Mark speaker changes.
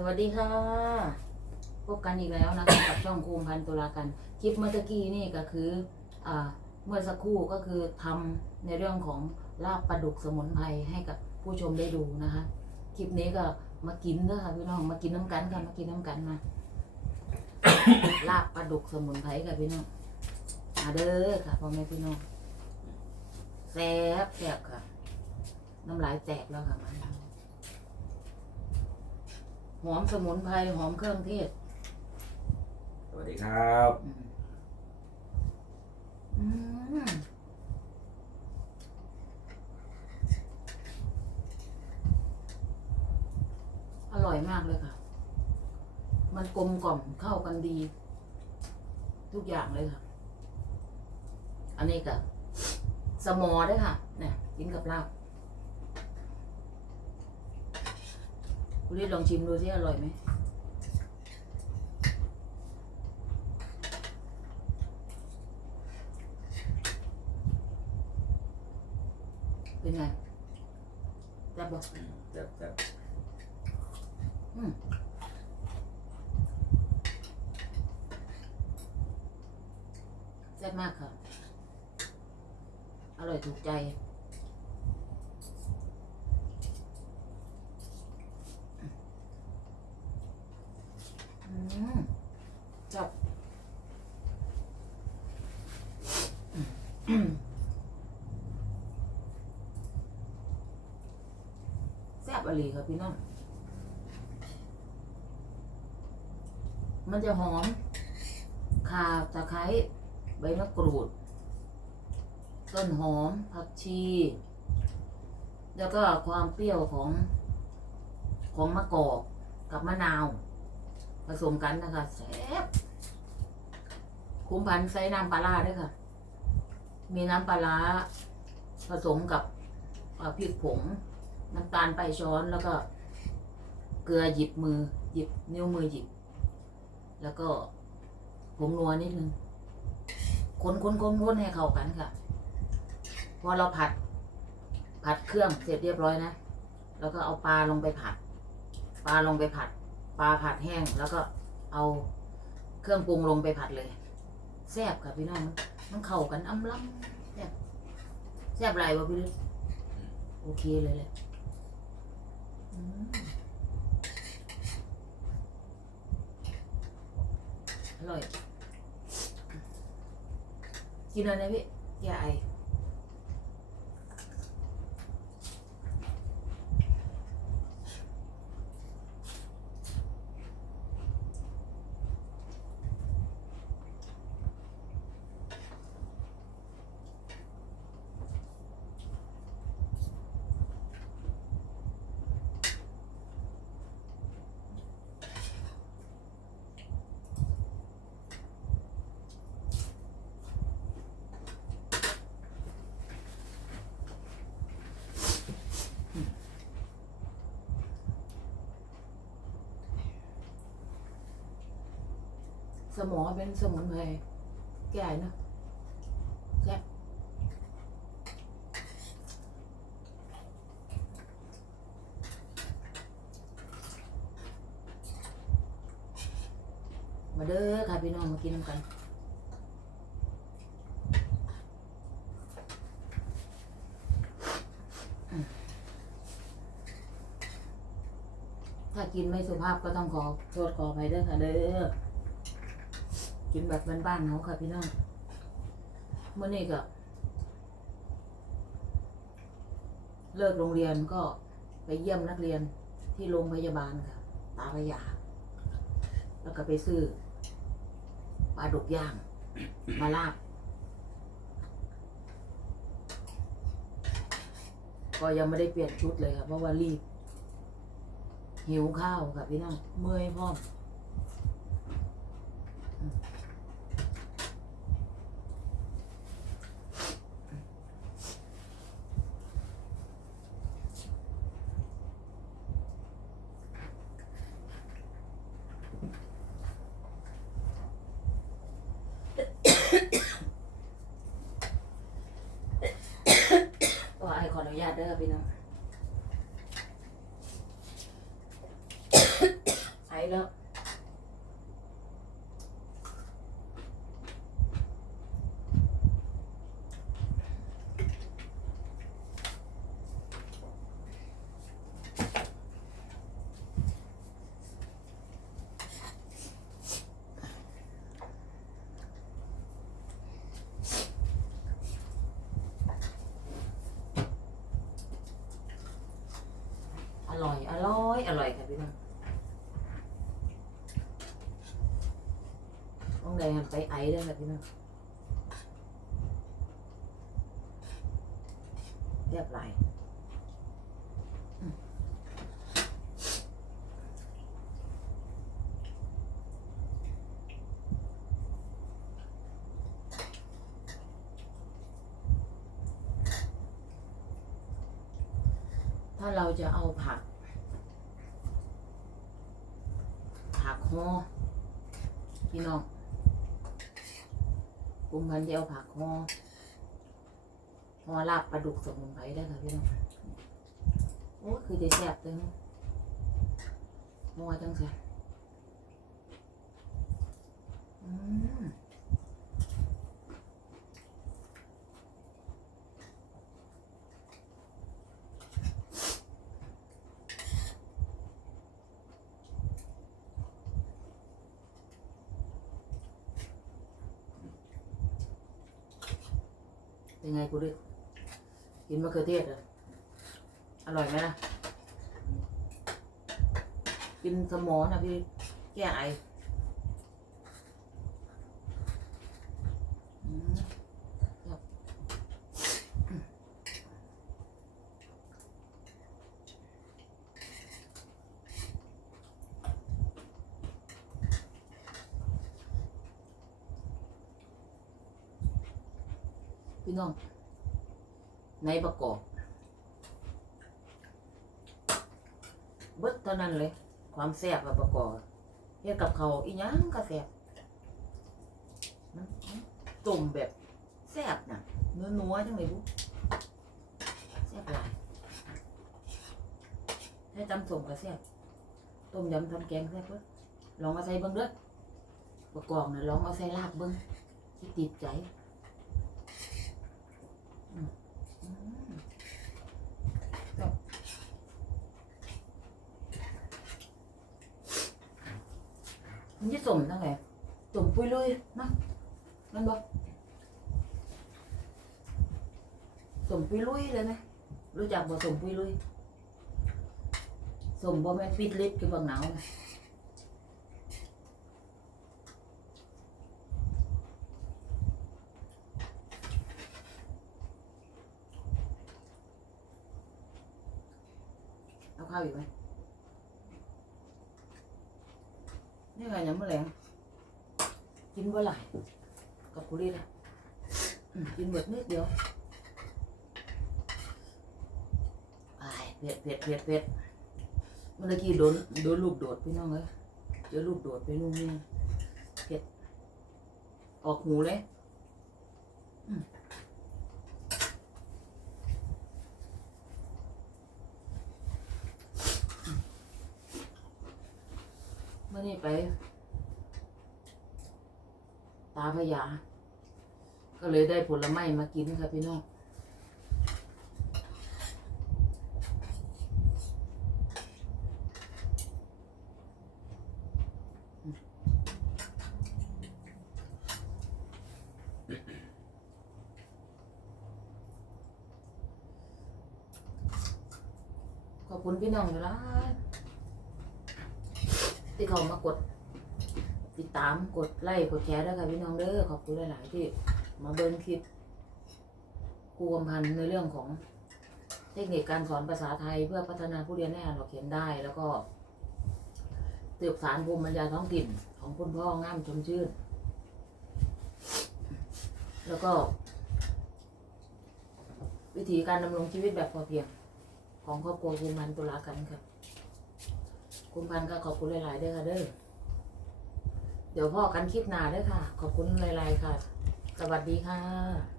Speaker 1: สวัสดีค่ะ พบกันอีกแล้วนะคะกับช่องคูมพันตุลากัน คลิปเมื่อตะกี้นี่ก็คืออเมื่อสักครู่ก็คือทำในเรื่องของลาบปลาดุกสมุนไพรให้กับผู้ชมได้ดูนะคะ คลิปนี้ก็มากินเด้อค่ะพี่น้องมากินน้ำกันค่ะมากินน้ำกันมาลาบปลาดุกสมุนไพรค่ะพี่น้องมาเด้อค่ะพ่อแม่พี่น้องแซ่บแซ่บค่ะ น้ำลายแตกแล้วค่ะมัน หอมสมุนไพรหอมเครื่องเทศ
Speaker 2: สวัสดีครับอืมอืม
Speaker 1: อร่อยมากเลยค่ะ มันกลมกล่อมเข้ากันดี ทุกอย่างเลยค่ะ อันนี้กับสมอด้วยค่ะ เนี่ยกินกับลาบ คุณลิศลองชิมดูสิอร่อยไหมเป็นไงแซ่บบอกแซ่บแซ่บแซ่บมากค่ะ อร่อยถูกใจ อืมจับอืมแซ่บอหลีครับ พี่น้อง มันจะหอมข่าตะไคร้ใบมะกรูด ต้นหอมผักชี แล้วก็ความเปรี้ยวของของมะกอกกับมะนาว ผสมกันนะคะแซ่บคุ้มพันใส่น้ำปลาร้าด้วยค่ะ มีน้ำปลาร้าผสมกับพริกผง น้ำตาลไปช้อนแล้วก็ เกลือหยิบมือ หยิบนิ้วมือหยิบ แล้วก็ผงนัวนิดนึงคนคนคนคนให้เข้ากันค่ะ พอเราผัด ผัดเครื่องเสร็จเรียบร้อยนะ แล้วก็เอาปลาลงไปผัด ปลาลงไปผัด ปลาผัดแห้ง แล้วก็เอาเครื่องปรุงลงไปผัดเลยแซ่บค่ะพี่น้อง มันเข้ากันอ้ำล้ำแซ่บแซ่บไรวะพี่ลึกโอเคเลยเลย อร่อย กินอะไรพี่ยาไอ สมอเป็นสมุนไพรแก่นะแซ่บมาเด้อค่ะพี่น้องมากินน้ำกันถ้ากินไม่สุภาพก็ต้องขอโทษขออภัยเด้อค่ะเด้อ กินแบบบ้านๆเขาค่ะพี่น้องเมื่อนี้ก็ เลิกโรงเรียนก็ไปเยี่ยมนักเรียนที่โรงพยาบาลค่ะ ตาพระยา แล้วก็ไปซื้อปลาดุกย่าง มาลาบก็ยังไม่ได้เปลี่ยนชุดเลยค่ะเพราะว่ารีบ หิวข้าวค่ะพี่น้องเมื่อยพร้อม ก็ให้ขออนุญาตเด้อแล้ว อร่อย อร่อย อร่อยค่ะพี่น้องต้องแดง ไปไอด้วยค่ะพี่น้องเรียบร้อยถ้าเราจะเอาผัก ผักห่อพี่น้อง กุมพันเดียวผักหอหอลาบปลาดุกสมุนไพรได้ค่ะพี่น้องโอ้คือจะแซ่บจังห่อจังแซ่อืม ยังไงกูดิกินมะเขือเทศเหรออร่อยไหมล่ะ กินสมอนะพี่ แก้ไอ พี่น้องในประกอบเบิดเท่านั้นเลย ความแซ่บกับประกอบเฮ็ดกับเขาอีหยังก็แซ่บมันต้มแบบแซ่บน่ะเนื้อนัวๆจังเลยบุแซ่บหลายให้ตำส้มก็แซ่บต้มยำทำแกงแซ่บเบิดลองเอาใส่เบิ่งเด้อประกอบน่ะลองเอาใส่ลาบเบิ่งสิติดใจ อืมครับ มันจะสมทั้งไงสมปุยเลยนะนั่นบอกสมปุยลุยเลยไหมรู้จักบ่สมปุยลุยสมบ่แม่ฟิตลิฟคือบางหนาวนะเอาข้าวอีกไหม นี่ไงยังไม่แรงกินบ่หลายกับกุลีละกินหมดนิดเดียวไอ้เผ็ดเผ็ดเผ็ดเผ็ดเมื่อกี้โดนโดนลูกโดดพี่น้องเอ้ยเจอลูกโดดไปนู่นนี่เผ็ดออกหูเลย เมื่อนี้ไป ตาพญาก็เลยได้ผลไม้มากินค่ะพี่น้องขอบคุณพี่น้องอยู่แล้ว ที่เขามากด ติดตามกดไลค์กดแชร์ด้วยค่ะพี่น้องเด้อขอบคุณหลาย ๆ ที่มาเบิ้งคลิปครูกำพันในเรื่องของเทคนิคการสอนภาษาไทยเพื่อพัฒนาผู้เรียนให้อ่านออกเขียนได้ แล้วก็สืบสารภูมิปัญญาท้องถิ่นของคุณพ่องามชมชื่น แล้วก็ วิธีการดำรงชีวิตแบบพอเพียง ของครอบครัวคุณพันตุลากันครับ คุณพันธ์ก็ขอบคุณหลาย ๆ เด้อค่ะเด้อเดี๋ยวพ่อกันคลิปหน้าด้วยค่ะ ขอบคุณหลาย ๆ ค่ะ สวัสดีค่ะ